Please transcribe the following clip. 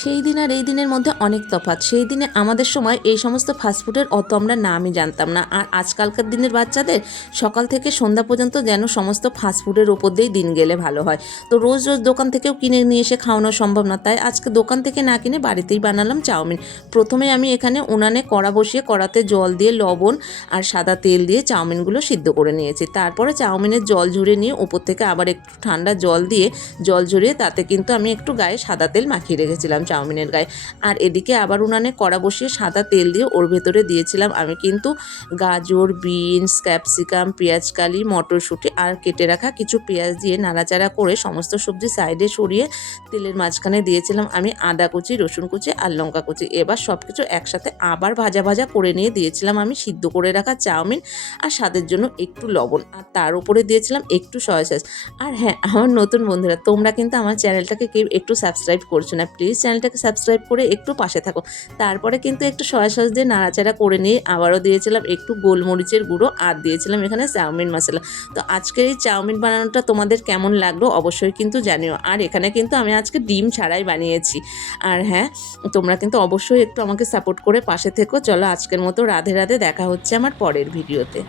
সেই দিন আর এই দিনের মধ্যে অনেক তফাৎ। সেই দিনে আমাদের সময় এই সমস্ত ফাস্টফুডের অত আমরা নামই জানতাম না। আর আজকালকার দিনের বাচ্চাদের সকাল থেকে সন্ধ্যা পর্যন্ত যেন সমস্ত ফাস্টফুডের ওপর দিয়েই দিন গেলে ভালো হয়। তো রোজ রোজ দোকান থেকেও কিনে নিয়ে এসে খাওয়ানো সম্ভব না, তাই আজকে দোকান থেকে না কিনে বাড়িতেই বানালাম চাউমিন। প্রথমে আমি এখানে উনানে কড়া বসিয়ে কড়াতে জল দিয়ে লবণ আর সাদা তেল দিয়ে চাউমিনগুলো সিদ্ধ করে নিয়েছি। তারপরে চাউমিনের জল ঝরিয়ে নিয়ে ওপর থেকে আবার একটু ঠান্ডা জল দিয়ে জল ঝরিয়ে তাতে কিন্তু আমি একটু গায়ে সাদা তেল মাখিয়ে রেখেছিলাম চাউমিনের গায়ে। আর এদিকে আবার উনানে কড়া বসিয়ে সাদা তেল দিয়ে ওর ভেতরে দিয়েছিলাম আমি কিন্তু গাজর, বিনস, ক্যাপসিকাম, পেঁয়াজকালি, মটরশুঁটি আর কেটে রাখা কিছু পেঁয়াজ দিয়ে নাড়াচাড়া করে সমস্ত সবজি সাইডে সরিয়ে তেলের মাঝখানে দিয়েছিলাম আমি আদা কুচি, রসুন কুচি আর লঙ্কা কুচি। এবার সব কিছু একসাথে আবার ভাজা ভাজা করে নিয়ে দিয়েছিলাম আমি সিদ্ধ করে রাখা চাউমিন আর স্বাদের জন্য একটু লবণ, আর তার উপরে দিয়েছিলাম একটু সয়া সস। আর হ্যাঁ, আমার নতুন বন্ধুরা, তোমরা কিন্তু আমার চ্যানেলটাকে কেউ একটু সাবস্ক্রাইব করছো না, প্লিজ চ্যানেলটাকে সাবস্ক্রাইব করে একটু পাশে থাকো। তারপরে কিন্তু একটু সয়া সস দিয়ে নাড়াচাড়া করে নিয়ে আবারও দিয়েছিলাম একটু গোলমরিচের গুঁড়ো আর দিয়েছিলাম এখানে চাউমিন মশলা। তো আজকের এই চাউমিন বানানোটা তোমাদের কেমন লাগলো অবশ্যই কিন্তু জানিও। আর এখানে কিন্তু আমি আজকে ডিম ছাড়াই বানিয়েছি। আর হ্যাঁ, তোমরা কিন্তু অবশ্যই একটু আমাকে সাপোর্ট করে পাশে থেকো। চলো আজকের মতো রাধে রাধে, দেখা হচ্ছে আমার পরের ভিডিওতে।